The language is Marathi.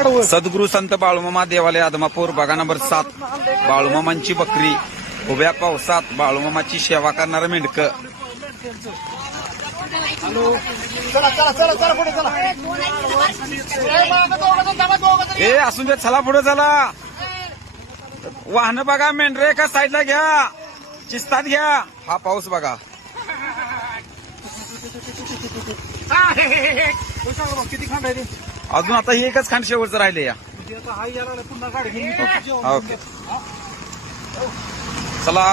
सद्गुरू संत बाळूमामा देवालय आदमापूर बघा नंबर सात. बाळूमामांची बकरी. उभ्या पावसात बाळूमामाची सेवा करणारं मेंढक. चला चला चला चला पुढे चला. ए, असून दे चला पुढे चला. वाहन बघा मेंढरे एका साईडला घ्या. चिस्तात घ्या. हा पाऊस बघा. किती खांड आहे? अजून आता ही एकच खांड शेवटचं राहिले या. ओके. चला.